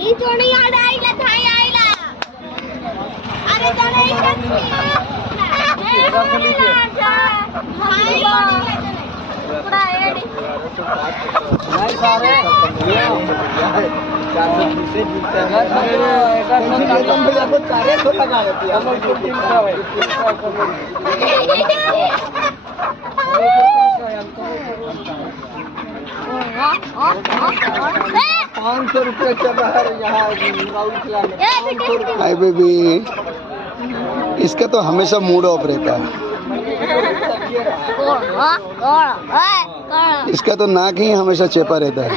ई जोणी याद आईला थाई आईला अरे जोणी पूरा एडी नहीं सारे ₹500 चल रहा है यहाँ हाय बेबी। इसका तो हमेशा मूड ऑफ रहता है। इसका तो नाक ही हमेशा चेपा रहता है।